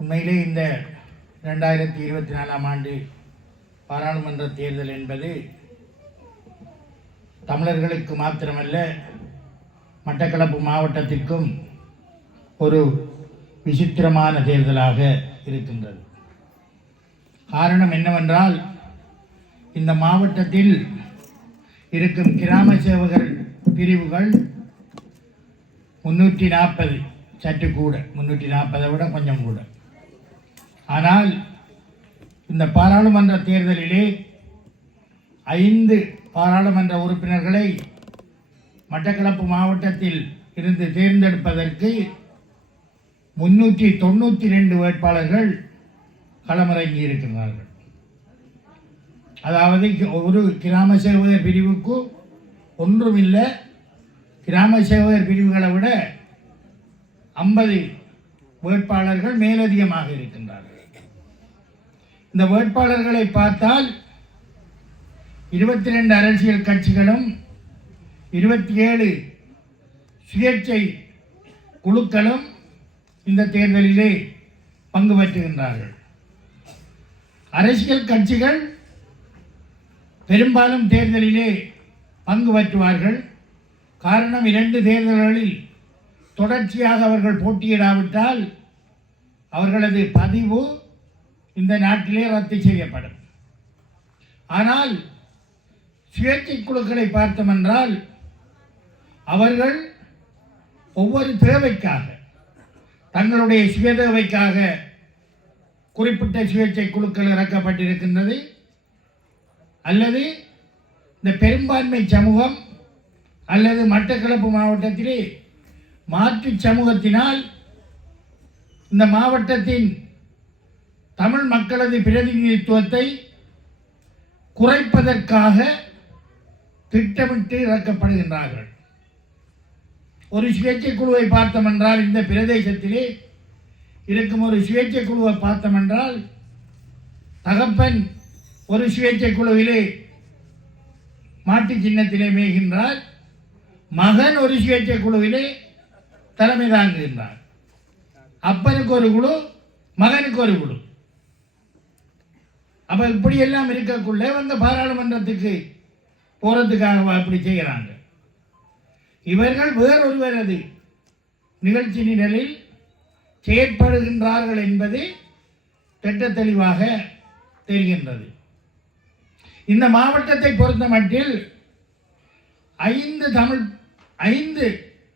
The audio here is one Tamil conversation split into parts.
உண்மையிலே இந்த ரெண்டாயிரத்தி இருபத்தி நாலாம் ஆண்டு பாராளுமன்ற தேர்தல் என்பது தமிழர்களுக்கு மாத்திரமல்ல மட்டக்களப்பு மாவட்டத்திற்கும் ஒரு விசித்திரமான தேர்தலாக இருக்கின்றது. காரணம் என்னவென்றால் இந்த மாவட்டத்தில் இருக்கும் கிராம சேவகர் பிரிவுகள் முன்னூற்றி நாற்பது சற்று கூட முன்னூற்றி நாற்பதை விட கொஞ்சம் கூட. ஆனால் இந்த பாராளுமன்ற தேர்தலிலே ஐந்து பாராளுமன்ற உறுப்பினர்களை மட்டக்களப்பு மாவட்டத்தில் இருந்து தேர்ந்தெடுப்பதற்கு முன்னூற்றி தொண்ணூற்றி ரெண்டு வேட்பாளர்கள் களமிறங்கி இருக்கிறார்கள். அதாவது ஒரு கிராம சேவகர் பிரிவுக்கு ஒன்றும் இல்லை கிராம சேவகர் பிரிவுகளை விட ஐம்பது வேட்பாளர்கள் மேலதிகமாக இருக்கின்றனர். இந்த வேட்பாளர்களை பார்த்தால் இருபத்தி ரெண்டு அரசியல் கட்சிகளும் இருபத்தி ஏழு சுயேட்சை குழுக்களும் இந்த தேர்தலிலே பங்கு பெற்றுகின்றார்கள். அரசியல் கட்சிகள் பெரும்பாலும் தேர்தலிலே பங்கு பற்றுவார்கள். காரணம் இரண்டு தேர்தல்களில் தொடர்ச்சியாக அவர்கள் போட்டியிடாவிட்டால் அவர்களது பதிவு இந்த நாட்டிலே ரத்து செய்யப்படும். ஆனால் சுயேட்சை குழுக்களை பார்த்தோமென்றால் அவர்கள் ஒவ்வொரு தேவைக்காக தங்களுடைய சுய தேவைக்காக குறிப்பிட்ட சுயேட்சை குழுக்கள் இறக்கப்பட்டிருக்கின்றது. அல்லது இந்த பெரும்பான்மை சமூகம் அல்லது மட்டக்களப்பு மாவட்டத்திலே மாற்று சமூகத்தினால் இந்த மாவட்டத்தின் தமிழ் மக்களது பிரதிநிதித்துவத்தை குறைப்பதற்காக திட்டமிட்டு இறக்கப்படுகின்றார்கள். ஒரு சுயேட்சை குழுவை பார்த்தோம் என்றால் இந்த பிரதேசத்திலே இருக்கும் ஒரு சுயேட்சை குழுவை பார்த்தோம் என்றால் தகப்பன் ஒரு சுயேட்சை குழுவிலே மாட்டு சின்னத்திலே மேய்கின்றார். மகன் ஒரு சுயேட்சை குழுவிலே தலைமை தாங்குகின்றார். அப்பனுக்கு ஒரு குழு மகனுக்கு ஒரு குழு. அப்போ இப்படியெல்லாம் இருக்கக்குள்ளே வந்து பாராளுமன்றத்துக்கு போகிறதுக்காக அப்படி செய்கிறாங்க? இவர்கள் வேறொருவரது நிகழ்ச்சி நிரலில் செயற்படுகின்றார்கள் என்பது திட்ட தெளிவாக தெரிகின்றது. இந்த மாவட்டத்தை பொறுத்த மட்டில் ஐந்து தமிழ் ஐந்து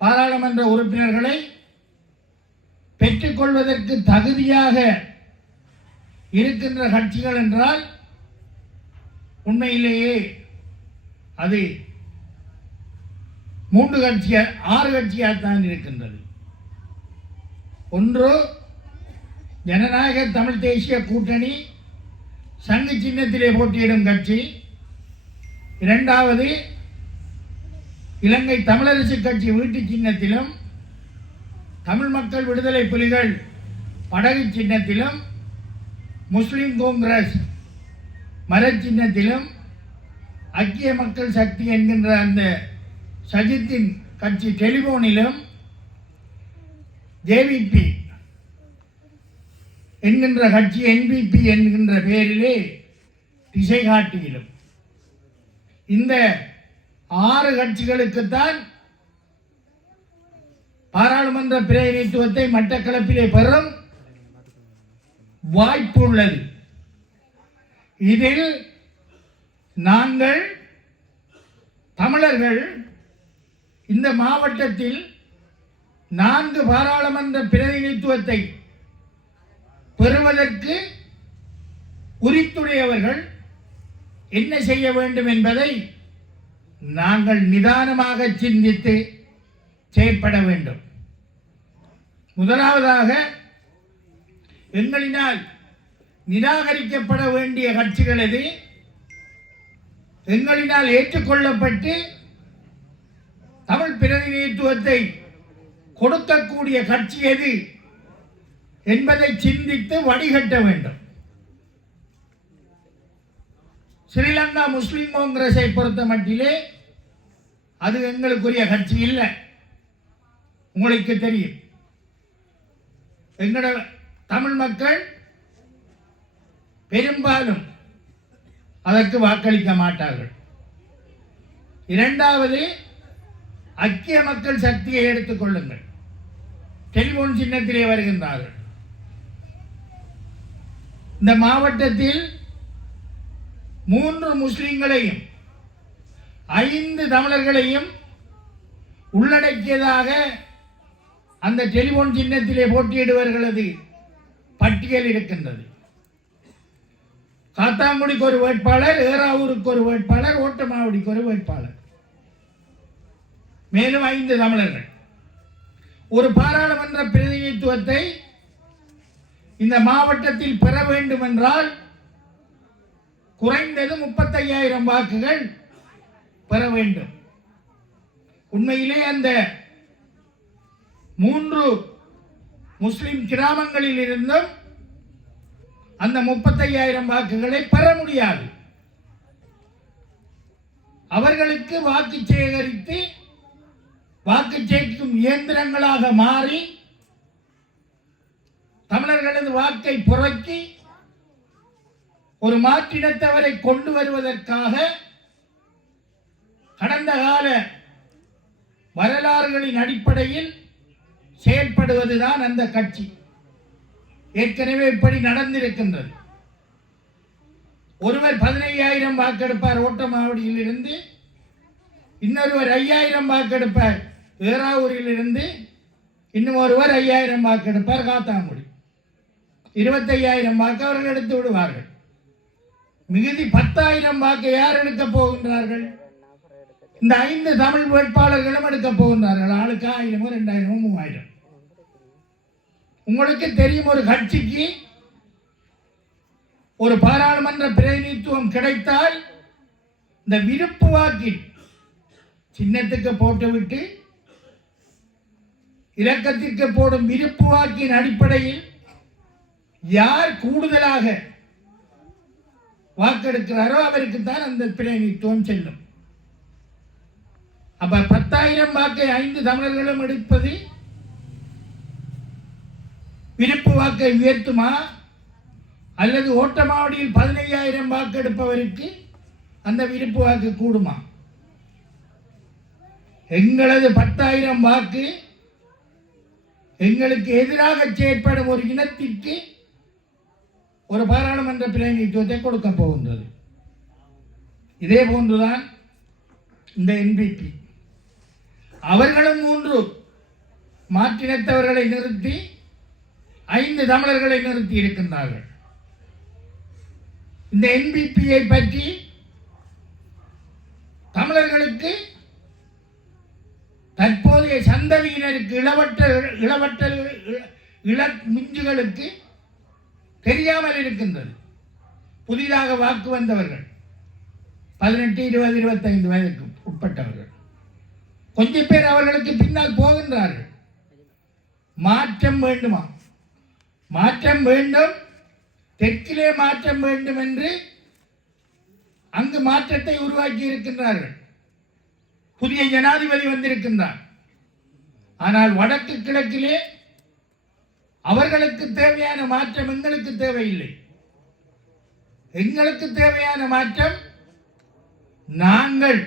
பாராளுமன்ற உறுப்பினர்களை பெற்றுக்கொள்வதற்கு தகுதியாக இருக்கின்ற கட்சிகள் என்றால் உண்மையிலேயே அது மூன்று கட்சியா ஆறு கட்சியாகத்தான் இருக்கின்றது. ஒன்று ஜனநாயக தமிழ் தேசிய கூட்டணி சங்கு சின்னத்திலே போட்டியிடும் கட்சி. இரண்டாவது இலங்கை தமிழரசு கட்சி வீட்டு சின்னத்திலும் தமிழ் மக்கள் விடுதலை புலிகள் படகு சின்னத்திலும் முஸ்லிம் காங்கிரஸ் மரச்சின்னத்திலும் ஐக்கிய மக்கள் சக்தி என்கின்ற அந்த சஜித்தின் கட்சி டெலிபோனிலும் ஜேவிபி என்கின்ற கட்சி என்பிபி என்கின்ற பெயரிலே திசை காட்டியிலும். இந்த ஆறு கட்சிகளுக்குத்தான் பாராளுமன்ற பிரதிநிதித்துவத்தை மட்டக்களப்பிலே பெறும் வாய்ப்புள்ளது. இதில் நாங்கள் தமிழர்கள் இந்த மாவட்டத்தில் நான்கு பாராளுமன்ற பிரதிநிதித்துவத்தை பெறுவதற்கு உரித்துடையவர்கள் என்ன செய்ய வேண்டும் என்பதை நாங்கள் நிதானமாக சிந்தித்து செயற்பட வேண்டும். முதலாவதாக எங்களினால் நிராகரிக்கப்பட வேண்டிய கட்சிகள் எது? எங்களினால் ஏற்றுக்கொள்ளப்பட்டு தமிழ் பிரதிநிதித்துவத்தை கொடுக்கக்கூடிய கட்சி எது என்பதை சிந்தித்து வடிகட்ட வேண்டும். ஸ்ரீலங்கா முஸ்லிம் காங்கிரஸை பொறுத்த மட்டிலே அது எங்களுக்குரிய கட்சி இல்லை. உங்களுக்கு தெரியும். எங்களோட தமிழ் மக்கள் பெரும்பாலும் அதற்கு வாக்களிக்க மாட்டார்கள். இரண்டாவது ஐக்கிய மக்கள் சக்தியை எடுத்துக்கொள்ளுங்கள் டெலிபோன் சின்னத்திலே வருகின்றார்கள். இந்த மாவட்டத்தில் மூன்று முஸ்லிம்களையும் ஐந்து தமிழர்களையும் உள்ளடக்கியதாக அந்த டெலிபோன் சின்னத்திலே போட்டியிடுவர்களது பட்டியல் இருக்கின்றது. காத்தாங்குடிக்கு ஒரு வேட்பாளர் ஏறாவூருக்கு ஒரு வேட்பாளர் ஓட்டமாவடிக்கு ஒரு வேட்பாளர். மேலும் ஐந்து தமிழர்கள். ஒரு பாராளுமன்ற பிரதிநிதித்துவத்தை இந்த மாவட்டத்தில் பெற வேண்டும் என்றால் குறைந்தது முப்பத்தையாயிரம் வாக்குகள் பெற வேண்டும். உண்மையிலே அந்த மூன்று முஸ்லிம் கிராமங்களில் இருந்தும் அந்த முப்பத்தையாயிரம் வாக்குகளை பெற முடியாது. அவர்களுக்கு வாக்கு சேகரித்து வாக்கு சேர்க்கும் இயந்திரங்களாக மாறி தமிழர்களது வாக்கை புறக்கி ஒரு மாற்றினத்தவரை கொண்டு வருவதற்காக கடந்த கால வரலாறுகளின் அடிப்படையில் செயல்படுவதுதான் அந்த கட்சி. ஏற்கனவே இப்படி நடந்திருக்கின்றது. ஒருவர் பதினையாயிரம் வாக்கெடுப்பார் ஓட்டமாவடியில் இருந்து இன்னொருவர் ஐயாயிரம் வாக்கெடுப்பார் ஏறாவூரில் இருந்து இன்னும் ஒருவர் ஐயாயிரம் வாக்கெடுப்பார் காத்தாங்குடி இருபத்தையாயிரம் வாக்கு அவர்கள் எடுத்து விடுவார்கள். மிகுதி பத்தாயிரம் வாக்கு யார் எடுக்கப் போகின்றார்கள்? இந்த ஐந்து தமிழ் வேட்பாளர்களும் எடுக்கப் போகின்றார்கள். ஆளுக்கு ஆயிரமோ ரெண்டாயிரமோ மூவாயிரம். உங்களுக்கு தெரியும் ஒரு கட்சிக்கு ஒரு பாராளுமன்ற பிரதிநிதித்துவம் கிடைத்தால் இந்த விருப்பு வாக்கின் சின்னத்துக்கு போட்டுவிட்டு இலக்கத்திற்கு போடும் விருப்பு வாக்கின் அடிப்படையில் யார் கூடுதலாக வாக்கெடுக்கிறாரோ அவருக்கு தான் அந்த பிரதிநிதித்துவம் செல்லும். அப்ப பத்தாயிரம் வாக்கை ஐந்து தமிழர்களும் எடுப்பது விருப்பு வாக்கை உயர்த்துமா? அல்லது ஓட்டமாவடியில் பதினையாயிரம் வாக்கு எடுப்பவருக்கு அந்த விருப்பு வாக்கு கூடுமா? எங்களது பத்தாயிரம் வாக்கு எங்களுக்கு எதிராக செயற்படும் ஒரு இனத்திற்கு ஒரு பாராளுமன்ற பிரதிநிதித்துவத்தை கொடுக்க போகின்றது. இதே போன்றுதான் இந்த என்பிபி. அவர்களும் மூன்று மாற்றினத்தவர்களை நிறுத்தி ஐந்து தமிழர்களை நிறுத்தி இருக்கின்றார்கள். இந்த என்பிபியை பற்றி தமிழர்களுக்கு தற்போதைய சந்ததியினருக்கு இளவட்ட இளவட்ட இள மிஞ்சுகளுக்கு தெரியாமல் இருக்கின்றது. புதிதாக வாக்கு வந்தவர்கள் பதினெட்டு இருபது இருபத்தைந்து வயதுக்கு உட்பட்டவர்கள். கொஞ்சம் பேர் அவர்களுக்கு பின்னால் போகின்றார்கள். மாற்றம் வேண்டுமா? மாற்றம் வேண்டும். தெற்கிலே மாற்றம் வேண்டும் என்று அங்கு மாற்றத்தை உருவாக்கி இருக்கின்றார்கள். புதிய ஜனாதிபதி வந்திருக்கின்றார். ஆனால் வடக்கு கிழக்கிலே அவர்களுக்கு தேவையான மாற்றம் எங்களுக்கு தேவையில்லை. எங்களுக்கு தேவையான மாற்றம் நாங்கள்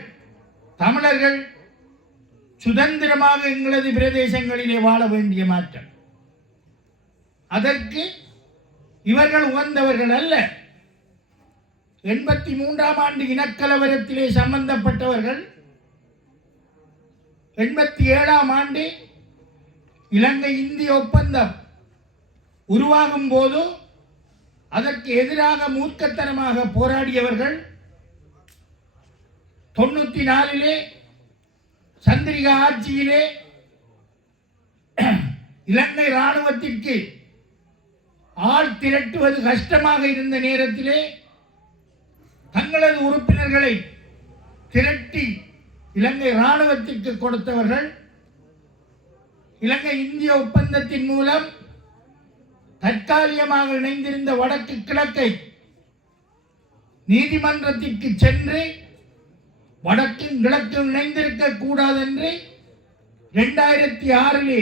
தமிழர்கள் சுதந்திரமாக எங்களது பிரதேசங்களிலே வாழ வேண்டிய மாற்றம். அதற்கு இவர்கள் உகந்தவர்கள் அல்ல. எண்பத்தி மூன்றாம் ஆண்டு இனக்கலவரத்திலே சம்பந்தப்பட்டவர்கள். எண்பத்தி ஏழாம் ஆண்டு இலங்கை இந்திய ஒப்பந்தம் உருவாகும் போது அதற்கு எதிராக மூர்க்கத்தனமாக போராடியவர்கள். தொண்ணூற்றி நாலிலே சந்திரிகா ஆட்சியிலே இலங்கை இராணுவத்திற்கு ஆள் திரட்டுவது கஷ்டமாக இருந்த நேரத்திலே தங்களது உறுப்பினர்களை திரட்டி இலங்கை இராணுவத்திற்கு கொடுத்தவர்கள் இலங்கை இந்திய ஒப்பந்தத்தின் மூலம் தற்காலிகமாக இணைந்திருந்த வடக்கு கிழக்கை நீதிமன்றத்திற்கு சென்று வடக்கும் கிழக்கும் இணைந்திருக்க கூடாது என்று இரண்டாயிரத்தி ஆறிலே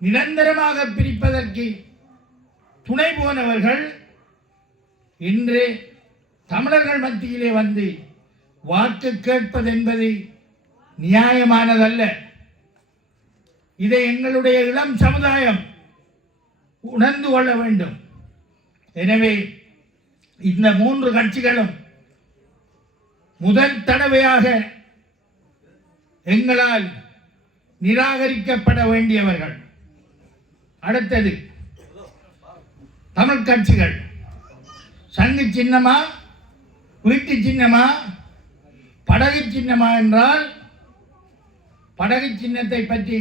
நிரந்தரமாக பிரிப்பதற்கு துணை போனவர்கள் இன்று தமிழர்கள் மத்தியிலே வந்து வாக்கு கேட்பது என்பது நியாயமானதல்ல. இதை எங்களுடைய இளம் சமுதாயம் உணர்ந்து கொள்ள வேண்டும். எனவே இந்த மூன்று கட்சிகளும் முதல் தடவையாக எங்களால் நிராகரிக்கப்பட வேண்டியவர்கள். அடுத்தது தமிழ் கட்சிகள். சங்கு சின்னமா வீட்டு சின்னமா படகு சின்னமா என்றால் படகு சின்னத்தை பற்றி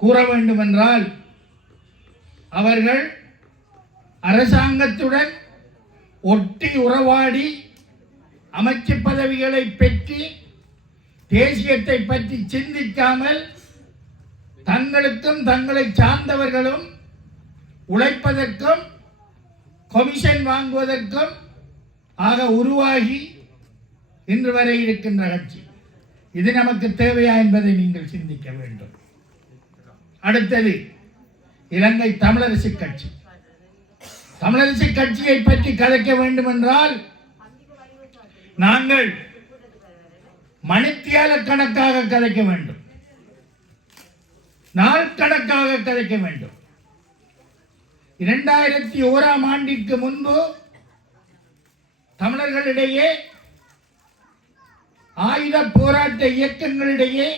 கூற வேண்டும் என்றால் அவர்கள் அரசாங்கத்துடன் ஒட்டி உறவாடி அமைச்சு பதவிகளை பெற்று தேசியத்தை பற்றி சிந்திக்காமல் தங்களுக்கும் தங்களை சார்ந்தவர்களும் உழைப்பதற்கும் கொமிஷன் வாங்குவதற்கும் ஆக உருவாகி இன்று வரை இருக்கின்ற கட்சி. இது நமக்கு தேவையா என்பதை நீங்கள் சிந்திக்க வேண்டும். அடுத்தது இலங்கை தமிழரசு கட்சி. தமிழரசு கட்சியை பற்றி கதைக்க வேண்டும் என்றால் நாங்கள் மணித்தியால கணக்காக கதைக்க வேண்டும். நாள் கணக்காக கதைக்க வேண்டும். இரண்டாயிரத்தி ஓராம் ஆண்டிற்கு முன்பு தமிழர்களிடையே ஆயுத போராட்ட இயக்கங்களிடையே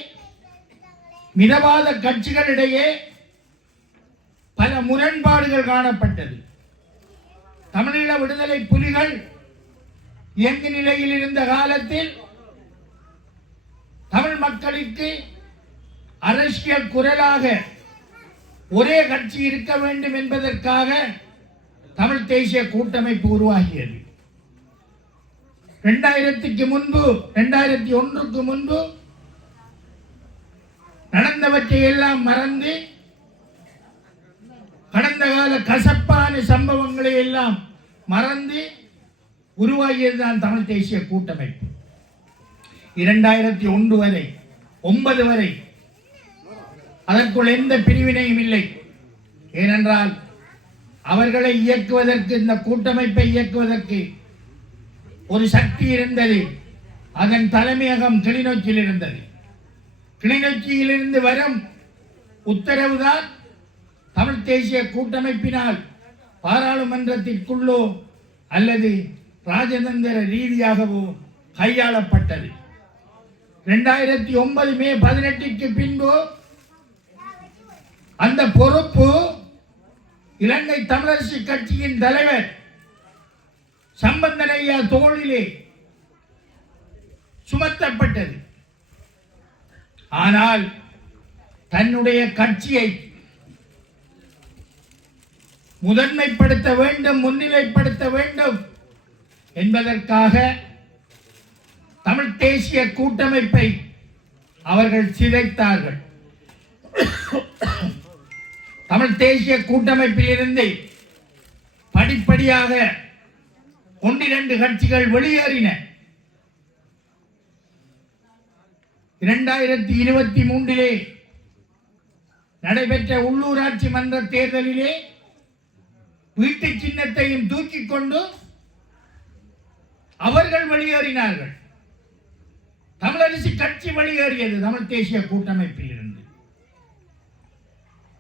மிதவாத கட்சிகளிடையே பல முரண்பாடுகள் காணப்பட்டது. தமிழீழ விடுதலை புலிகள் இயங்கு நிலையில் இருந்த காலத்தில் தமிழ் மக்களுக்கு அரசியல் குரலாக ஒரே கட்சி இருக்க வேண்டும் என்பதற்காக தமிழ் தேசிய கூட்டமைப்பு உருவாகியது. ரெண்டாயிரத்துக்கு முன்பு ரெண்டாயிரத்தி ஒன்றுக்கு முன்பு நடந்தவற்றை எல்லாம் மறந்து கடந்த கால கசப்பான சம்பவங்களை எல்லாம் மறந்து உருவாகியதுதான் தமிழ் தேசிய கூட்டமைப்பு. இரண்டாயிரத்தி ஒன்று வரை ஒன்பது வரை அதற்குள் எந்த பிரிவினையும் இல்லை. ஏனென்றால் அவர்களை இயக்குவதற்கு இந்த கூட்டமைப்பை இயக்குவதற்கு ஒரு சக்தி இருந்தது. அதன் தலைமையகம் கிளிநொச்சியில் இருந்தது. கிளிநொச்சியிலிருந்து வரும் உத்தரவுதான் தமிழ் தேசிய கூட்டமைப்பினால் பாராளுமன்றத்திற்குள்ளோ அல்லது ராஜதந்திர ரீதியாகவோ கையாளப்பட்டது. ரெண்டாயிரத்தி ஒன்பது மே பதினெட்டுக்கு பின்பு அந்த பொறுப்பு இலங்கை தமிழரசு கட்சியின் தலைவர் சம்பந்தனையா தோளிலே சுமத்தப்பட்டது. ஆனால் தன்னுடைய கட்சியை முதன்மைப்படுத்த வேண்டும் முன்னிலைப்படுத்த வேண்டும் என்பதற்காக தமிழ் தேசிய கூட்டமைப்பை அவர்கள் சிதைத்தார்கள். தமிழ் தேசிய கூட்டமைப்பிலிருந்து படிப்படியாக ஒன்றிரண்டு கட்சிகள் வெளியேறின. இரண்டாயிரத்தி இருபத்தி மூன்றிலே நடைபெற்ற உள்ளூராட்சி மன்ற தேர்தலிலே வீட்டு சின்னத்தையும் தூக்கி கொண்டு அவர்கள் வெளியேறினார்கள். தமிழரசு கட்சி வெளியேறியது தமிழ் தேசிய கூட்டமைப்பில்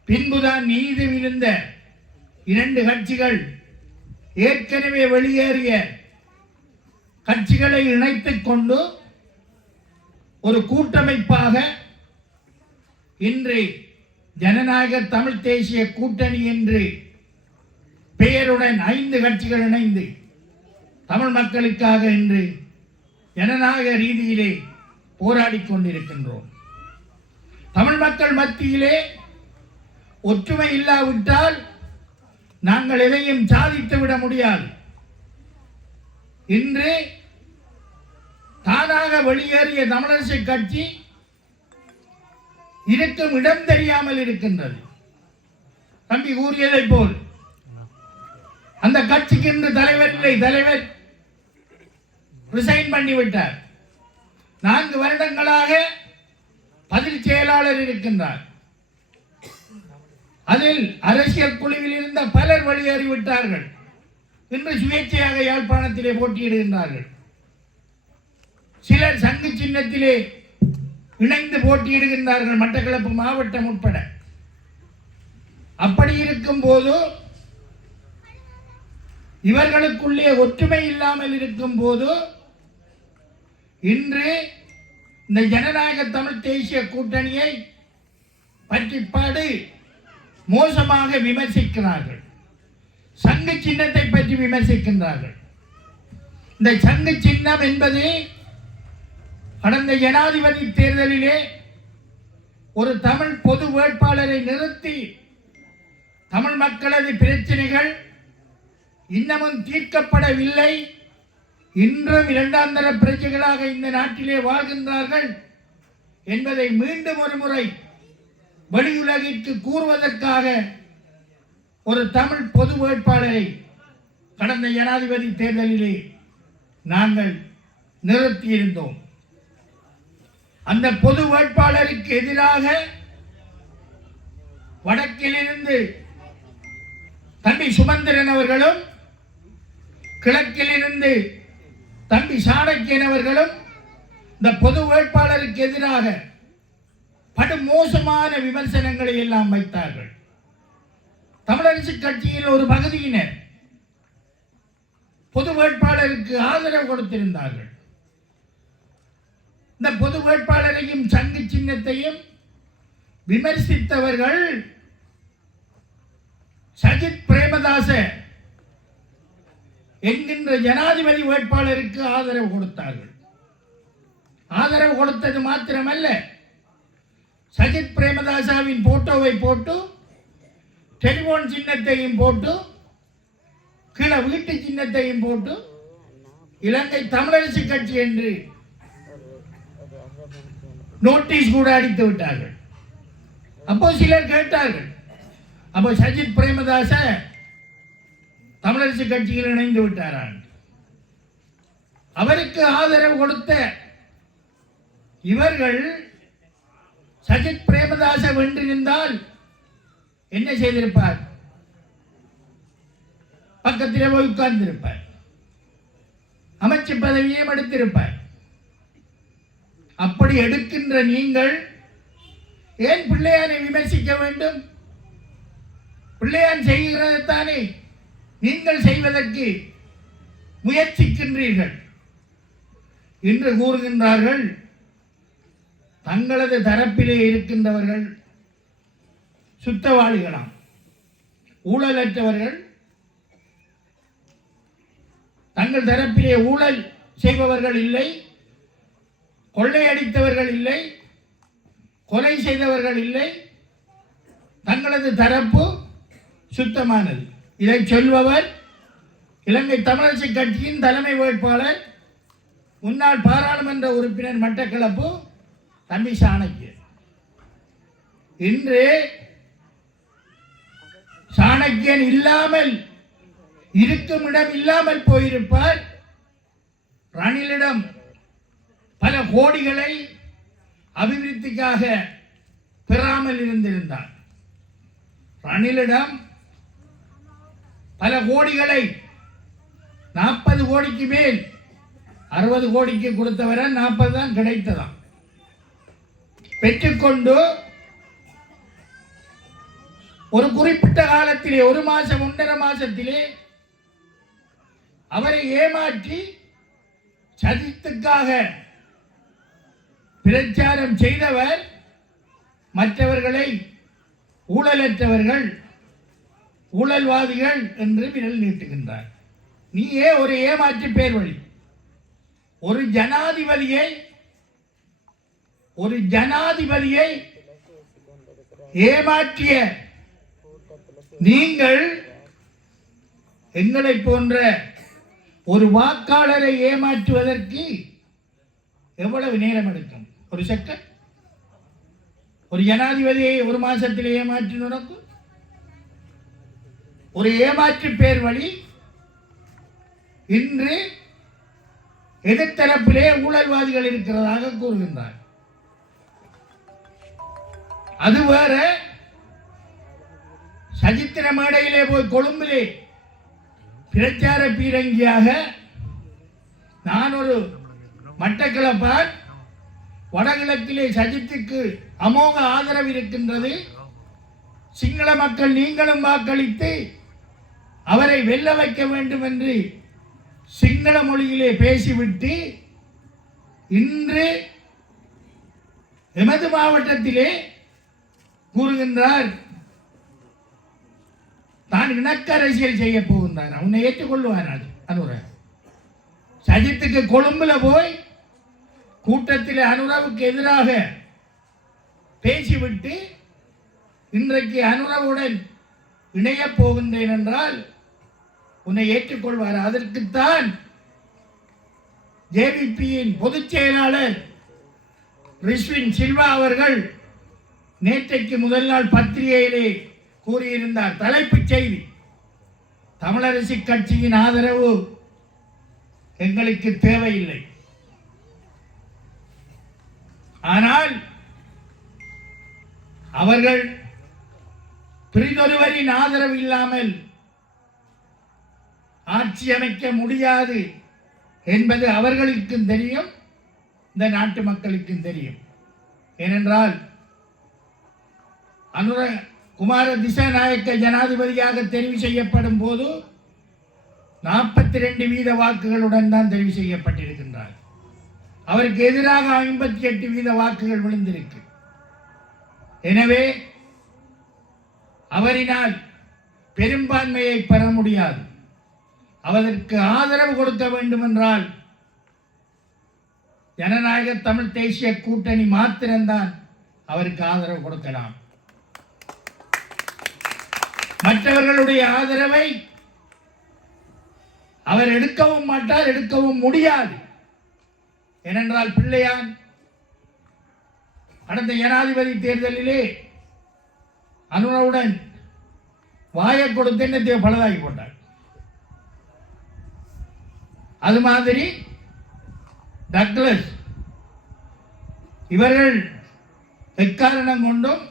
பின்புதான் நீதி இருந்த இரண்டு கட்சிகள் ஏற்கனவே வெளியேறிய கட்சிகளை இணைத்துக் கொண்டு ஒரு கூட்டமைப்பாக இன்று ஜனநாயக தமிழ் தேசிய கூட்டணி என்று பெயருடன் ஐந்து கட்சிகள் இணைந்து தமிழ் மக்களுக்காக இன்று ஜனநாயக ரீதியிலே போராடி கொண்டிருக்கின்றோம். தமிழ் மக்கள் மத்தியிலே ஒற்றுமை இல்லாவிட்டால் நாங்கள் எதையும் சாதித்து விட முடியாது. இன்று தானாக வெளியேறிய தமிழரசு கட்சி இருக்கும் இடம் தெரியாமல் இருக்கின்றது. தம்பி கூறியதை போல் அந்த கட்சிக்கு இன்று தலைவர் இல்லை தலைவர் ரிசைன் பண்ணிவிட்டார். நான்கு வருடங்களாக பதில் செயலாளர் இருக்கின்றார். அதில் அரசியல் குழுவில் இருந்த பலர் வெளியேறிவிட்டார்கள் இன்று சுயேட்சையாக யாழ்ப்பாணத்திலே போட்டியிடுகின்றார்கள். சிலர் சங்கு சின்னத்திலே இணைந்து போட்டியிடுகின்றார்கள் மட்டக்களப்பு மாவட்டம் உட்பட. அப்படி இருக்கும் போது இவர்களுக்குள்ளே ஒற்றுமை இல்லாமல் இருக்கும் போது இன்று இந்த ஜனநாயக தமிழ் தேசிய கூட்டணியை பற்றி பாடு மோசமாக விமர்சிக்கிறார்கள். சங்கு சின்னத்தை பற்றி விமர்சிக்கின்றார்கள். இந்த சங்கு சின்னம் என்பது கடந்த ஜனாதிபதி தேர்தலிலே ஒரு தமிழ் பொது வேட்பாளரை நிறுத்தி தமிழ் மக்களது பிரச்சனைகள் இன்னமும் தீர்க்கப்படவில்லை. இன்றும் இரண்டாம் தர பிரஜைகளாக இந்த நாட்டிலே வாழ்கின்றார்கள் என்பதை மீண்டும் ஒரு முறை வெளியுலகிற்கு கூறுவதற்காக ஒரு தமிழ் பொது வேட்பாளரை கடந்த ஜனாதிபதி தேர்தலிலே நாங்கள் நிறுத்தியிருந்தோம். அந்த பொது வேட்பாளருக்கு எதிராக வடக்கிலிருந்து தம்பி சுமந்திரன் அவர்களும் கிழக்கிலிருந்து தம்பி சாணக்கியன் அவர்களும் இந்த பொது வேட்பாளருக்கு எதிராக படு மோசமான விமர்சனங்களை எல்லாம் வைத்தார்கள். தமிழரசு கட்சியில் ஒரு பகுதியினர் பொது வேட்பாளருக்கு ஆதரவு கொடுத்திருந்தார்கள். இந்த பொது வேட்பாளரையும் சங்கு சின்னத்தையும் விமர்சித்தவர்கள் சஜித் பிரேமதாச என்கின்ற ஜனாதிபதி வேட்பாளருக்கு ஆதரவு கொடுத்தார்கள். ஆதரவு கொடுத்தது மாத்திரமல்ல சஜித் பிரேமதாசாவின் போட்டோவை போட்டு டெலிஃபோன் சின்னத்தையும் போட்டு கீழே வீட்டு சின்னத்தையும் போட்டு இலங்கை தமிழரசு கட்சி என்று நோட்டீஸ் கூட அடித்து விட்டார்கள். அப்போ சிலர் கேட்டார்கள் அப்போ சஜித் பிரேமதாச தமிழரசு கட்சியில் இணைந்து விட்டாரான் அவருக்கு ஆதரவு கொடுத்த இவர்கள் சஜித் பிரேமதாச வென்றிருந்தால் என்ன செய்திருப்பார்? பக்கத்திலே போய் உட்கார்ந்திருப்பார். அமைச்சு பதவியையும் எடுத்திருப்பார். அப்படி எடுக்கின்ற நீங்கள் ஏன் பிள்ளையானை விமர்சிக்க வேண்டும்? பிள்ளையான் செய்கிறதைத்தானே நீங்கள் செய்வதற்கு முயற்சிக்கின்றீர்கள். என்று கூறுகின்றார்கள் தங்களது தரப்பிலே இருக்கின்றவர்கள் சுத்தவாளிகளாம். ஊழலற்றவர்கள். தங்கள் தரப்பிலே ஊழல் செய்பவர்கள் இல்லை. கொள்ளையடித்தவர்கள் இல்லை. கொலை செய்தவர்கள் இல்லை. தங்களது தரப்பு சுத்தமானது. இதை சொல்பவர் இலங்கை தமிழரசு கட்சியின் தலைமை வேட்பாளர் முன்னாள் பாராளுமன்ற உறுப்பினர் மட்டக்களப்பு தம்பி சாணக்கியர். இன்று சாணக்கியன் இல்லாமல் இருக்கும் இடம் இல்லாமல் போயிருப்பார். ரணிலிடம் பல கோடிகளை அபிவிருத்திக்காக பெறாமல் இருந்திருந்தார் ரணிலிடம் பல கோடிகளை நாற்பது கோடிக்கு மேல் அறுபது கோடிக்கு கொடுத்தவரை நாற்பது தான் கிடைத்ததாம். பெற்றுக்கொண்டு ஒரு குறிப்பிட்ட காலத்திலே ஒரு மாசம் ஒன்றரை மாசத்திலே அவரை ஏமாற்றி சதித்துக்காக பிரச்சாரம் செய்தவர் மற்றவர்களை ஊழலற்றவர்கள் ஊழல்வாதிகள் என்று விரல் நீட்டுகின்றார். நீயே ஒரு ஏமாற்றி பேர் வழி ஒரு ஜனாதிபதியை ஒரு ஜனாதிபதியை ஏமாற்றிய நீங்கள் எங்களை போன்ற ஒரு வாக்காளரை ஏமாற்றுவதற்கு எவ்வளவு நேரம் எடுக்கும்? ஒரு செகண்ட் ஒரு ஜனாதிபதியை ஒரு மாசத்தில் ஏமாற்றி நடக்கும். ஒரு ஏமாற்று பேர் வழி இன்று எதிர்த்தரப்பிலே ஊழல்வாதிகள் இருக்கிறதாக கூறுகின்றார் அது வேற. சஜித்திர மேடையிலே போய் கொழும்பிலே பிரச்சார பீரங்கியாக நான் ஒரு மட்டக்களப்பால் வடகிழக்கிலே சஜித்துக்கு அமோக ஆதரவு இருக்கின்றது. சிங்கள மக்கள் நீங்களும் வாக்களித்து அவரை வெல்ல வைக்க வேண்டும் என்று சிங்கள மொழியிலே பேசிவிட்டு இன்று எமது மாவட்டத்திலே கூறுகின்றார் தான் இணக்க அரசியல் செய்ய போகின்றார் அவனை ஏற்றுக்கொள்வார் அது. அனுர. சஜித்துக்கு கொழும்புல போய் கூட்டத்தில் அனுரவுக்கு எதிராக பேசிவிட்டு இன்றைக்கு அனுரவுடன் இணையப் போகின்றேன் என்றால் உன்னை ஏற்றுக்கொள்வார். அதற்குத்தான் ஜேவிபியின் பொதுச் செயலாளர் ரிஸ்வின் சில்வா அவர்கள் நேற்றைக்கு முதல் நாள் பத்திரிகையிலே கூறியிருந்தார் தலைப்புச் செய்தி. தமிழரசு கட்சியின் ஆதரவு எங்களுக்கு தேவையில்லை. ஆனால் அவர்கள் பிரிதொருவரின் ஆதரவு இல்லாமல் ஆட்சி அமைக்க முடியாது என்பது அவர்களுக்கும் தெரியும் இந்த நாட்டு மக்களுக்கும் தெரியும். ஏனென்றால் அனுர குமார திசாநாயக்க ஜனாதிபதியாக தெரிவு செய்யப்படும் போது நாற்பத்தி ரெண்டு வீத வாக்குகளுடன் தான் தெரிவு செய்யப்பட்டிருக்கின்றார். அவருக்கு எதிராக ஐம்பத்தி எட்டு வீத வாக்குகள் விழுந்திருக்கு. எனவே அவரினால் பெரும்பான்மையை பெற முடியாது. அவருக்கு ஆதரவு கொடுக்க வேண்டும் என்றால் ஜனநாயக தமிழ் தேசிய கூட்டணி மாத்திரம்தான் அவருக்கு ஆதரவு கொடுக்கலாம். மற்றவர்களுடைய ஆதரவை அவர் எடுக்கவும் மாட்டார் எடுக்கவும் முடியாது. ஏனென்றால் பிள்ளையான் கடந்த ஜனாதிபதி தேர்தலிலே அனுரவுடன் வாயை கொடுத்து என்னத்தையோ பலதாகி போட்டார் அது மாதிரி டக்ளஸ் இவர்கள் எக்காரணம் கொண்டும்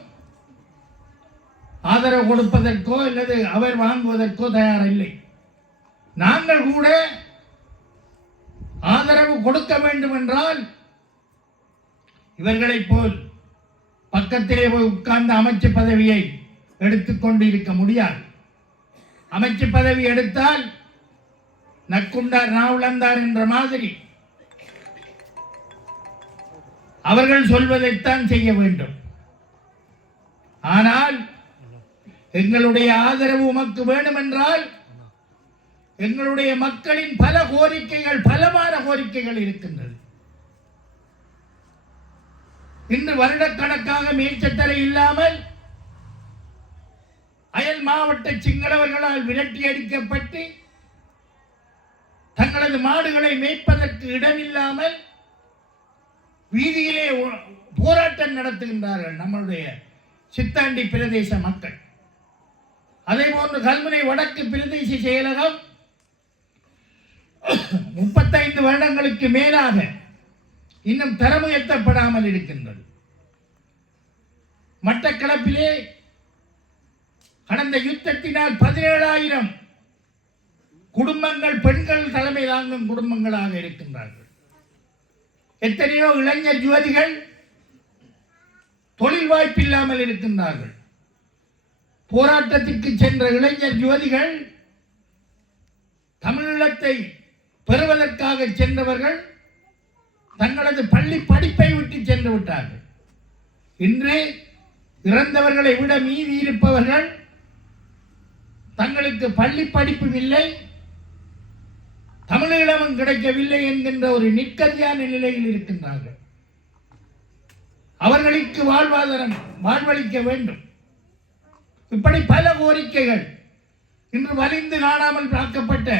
ஆதரவு கொடுப்பதற்கோ அல்லது அவர் வாங்குவதற்கோ தயாரில்லை. நாங்கள் கூட ஆதரவு கொடுக்க வேண்டும் என்றால் இவர்களைப் போல் பக்கத்திலே போய் உட்கார்ந்த அமைச்சு பதவியை எடுத்துக்கொண்டு இருக்க முடியாது. அமைச்சு பதவி எடுத்தால் நக்குண்டார் நாவுளந்தார் என்ற மாதிரி. அவர்கள் சொல்வதைத்தான் செய்ய வேண்டும். ஆனால் எங்களுடைய ஆதரவு உமக்கு வேண்டுமென்றால் எங்களுடைய மக்களின் பல கோரிக்கைகள் பலமான கோரிக்கைகள் இருக்கின்றது. இன்று வருடக்கணக்காக மேய்ச்சத்தலை இல்லாமல் அயல் மாவட்ட சிங்களவர்களால் விரட்டி அடிக்கப்பட்டு தங்களது மாடுகளை மேய்ப்பதற்கு இடமில்லாமல் வீதியிலே போராட்டம் நடத்துகின்றார்கள் நம்மளுடைய சித்தாண்டி பிரதேச மக்கள். அதே போன்று கல்முனை வடக்கு பிரதேச செயலகம் முப்பத்தைந்து வருடங்களுக்கு மேலாக இன்னும் தரம் உயர்த்தப்படாமல் இருக்கின்றது. மட்டக்களப்பிலே கடந்த யுத்தத்தினால் பதினேழாயிரம் குடும்பங்கள் பெண்கள் தலைமை தாங்கும் குடும்பங்களாக இருக்கின்றார்கள். எத்தனையோ இளைஞர் யுவதிகள் தொழில் வாய்ப்பில்லாமல் இருக்கின்றார்கள். போராட்டத்திற்கு சென்ற இளைஞர் யுவதிகள் தமிழீழத்தை பெறுவதற்காக சென்றவர்கள் தங்களது பள்ளி படிப்பை விட்டு சென்று விட்டார்கள். இன்று இறந்தவர்களை விட மீதி இருப்பவர்கள் தங்களுக்கு பள்ளி படிப்பும் இல்லை தமிழீழமும் கிடைக்கவில்லை என்கின்ற ஒரு நிற்கதியான நிலையில் இருக்கின்றார்கள். அவர்களுக்கு வாழ்வாதாரம் வாழ்வளிக்க வேண்டும். இப்படி பல கோரிக்கைகள் இன்று வலிந்து காணாமல் ஆக்கப்பட்ட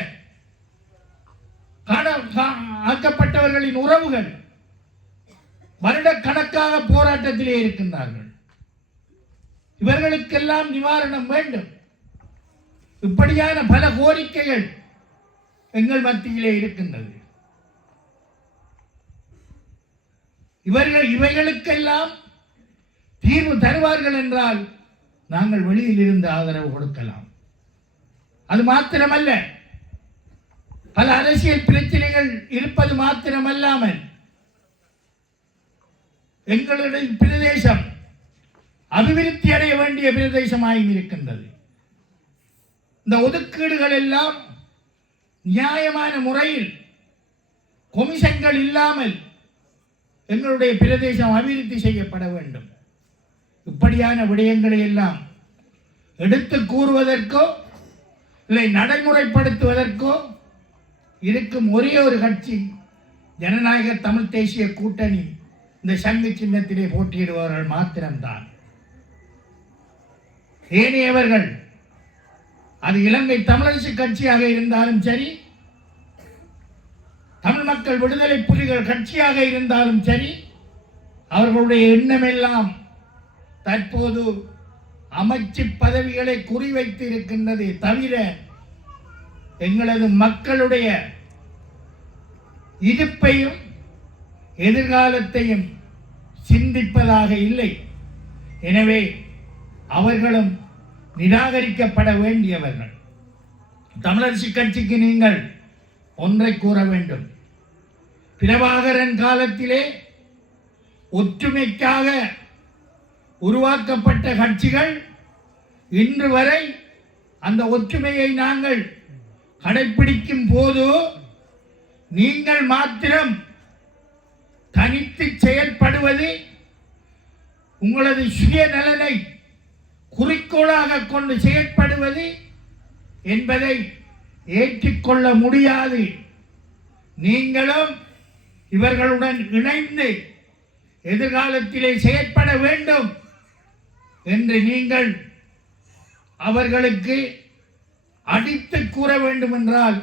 ஆக்கப்பட்டவர்களின் உறவுகள் வருடக்கணக்காக போராட்டத்திலே இருக்கின்றார்கள். இவர்களுக்கெல்லாம் நிவாரணம் வேண்டும். இப்படியான பல கோரிக்கைகள் எங்கள் மத்தியிலே இருக்கின்றது. இவர்கள் இவைகளுக்கெல்லாம் தீர்வு தருவார்கள் என்றால் நாங்கள் வெளியில் இருந்து ஆதரவு கொடுக்கலாம். அது மாத்திரமல்ல. பல அரசியல் பிரச்சனைகள் இருப்பது மாத்திரமல்லாமல் எங்களுடைய பிரதேசம் அபிவிருத்தி அடைய வேண்டிய பிரதேசமாயும் இருக்கின்றது. இந்த ஒதுக்கீடுகள் எல்லாம் நியாயமான முறையில் கொமிஷன்கள் இல்லாமல் எங்களுடைய பிரதேசம் அபிவிருத்தி செய்யப்பட வேண்டும். இப்படியான விடயங்களை எல்லாம் எடுத்து கூறுவதற்கோ இல்லை நடைமுறைப்படுத்துவதற்கோ இருக்கும் ஒரே ஒரு கட்சி ஜனநாயக தமிழ் தேசிய கூட்டணி இந்த சங்கு சின்னத்திலே போட்டியிடுபவர்கள் மாத்திரம்தான். ஏனையவர்கள் அது இலங்கை தமிழரசு கட்சியாக இருந்தாலும் சரி தமிழ் மக்கள் விடுதலை புலிகள் கட்சியாக இருந்தாலும் சரி அவர்களுடைய எண்ணமெல்லாம் தற்போது அமைச்சு பதவிகளை குறிவைத்து இருக்கின்றது தவிர எங்களது மக்களுடைய இருப்பையும் எதிர்காலத்தையும் சிந்திப்பதாக இல்லை. எனவே அவர்களும் நிராகரிக்கப்பட வேண்டியவர்கள். தமிழரசு கட்சிக்கு நீங்கள் ஒன்றை கூற வேண்டும். பிரபாகரன் காலத்திலே ஒற்றுமைக்காக உருவாக்கப்பட்ட கட்சிகள் இன்று வரை அந்த ஒற்றுமையை நாங்கள் கடைப்பிடிக்கும் போது நீங்கள் மாத்திரம் தனித்து செயல்படுவது உங்களது சுய நலனை குறிக்கோளாக கொண்டு செயல்படுவது என்பதை ஏற்றுக்கொள்ள முடியாது. நீங்களும் இவர்களுடன் இணைந்து எதிர்காலத்திலே செயற்பட வேண்டும். என்று நீங்கள் அவர்களுக்கு அடித்து கூற வேண்டும் என்றால்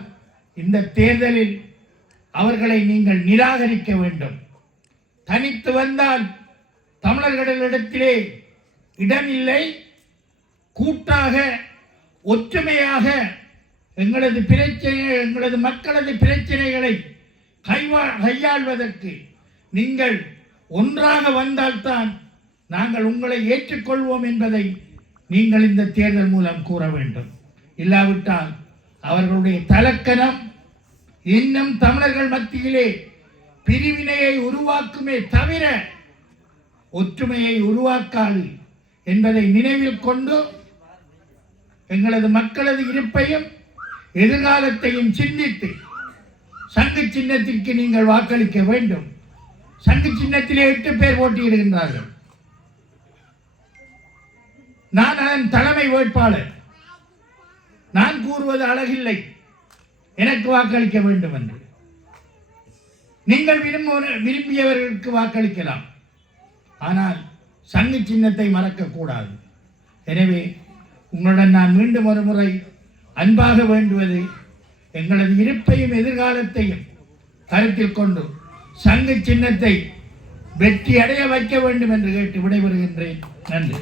இந்த தேர்தலில் அவர்களை நீங்கள் நிராகரிக்க வேண்டும். தனித்து வந்தால் தமிழர்களிடத்திலே இடமில்லை. கூட்டாக ஒற்றுமையாக எங்களது பிரச்சனை எங்களது மக்களது பிரச்சனைகளை கைவா கையாள்வதற்கு நீங்கள் ஒன்றாக வந்தால்தான் நாங்கள் உங்களை ஏற்றுக்கொள்வோம் என்பதை நீங்கள் இந்த தேர்தல் மூலம் கூற வேண்டும். இல்லாவிட்டால் அவர்களுடைய தலக்கணம் இன்னும் தமிழர்கள் மத்தியிலே பிரிவினையை உருவாக்குமே தவிர ஒற்றுமையை உருவாக்காது என்பதை நினைவில் கொண்டு எங்களது மக்களது இருப்பையும் எதிர்காலத்தையும் சிந்தித்து சங்கு சின்னத்திற்கு நீங்கள் வாக்களிக்க வேண்டும். சங்கு சின்னத்திலே எட்டு பேர் போட்டியிடுகின்றார்கள். நான் அதன் தலைமை வேட்பாளர். நான் கூறுவது அழகில்லை. எனக்கு வாக்களிக்க வேண்டும் என்று. நீங்கள் விரும்ப விரும்பியவர்களுக்கு வாக்களிக்கலாம். ஆனால் சங்கு சின்னத்தை மறக்கக்கூடாது. எனவே உங்களுடன் நான் மீண்டும் ஒரு முறை அன்பாக வேண்டுவது எங்களது இருப்பையும் எதிர்காலத்தையும் கருத்தில் கொண்டு சங்கு சின்னத்தை வெற்றி அடைய வைக்க வேண்டும் என்று கேட்டு விடைபெறுகின்றேன். நன்றி.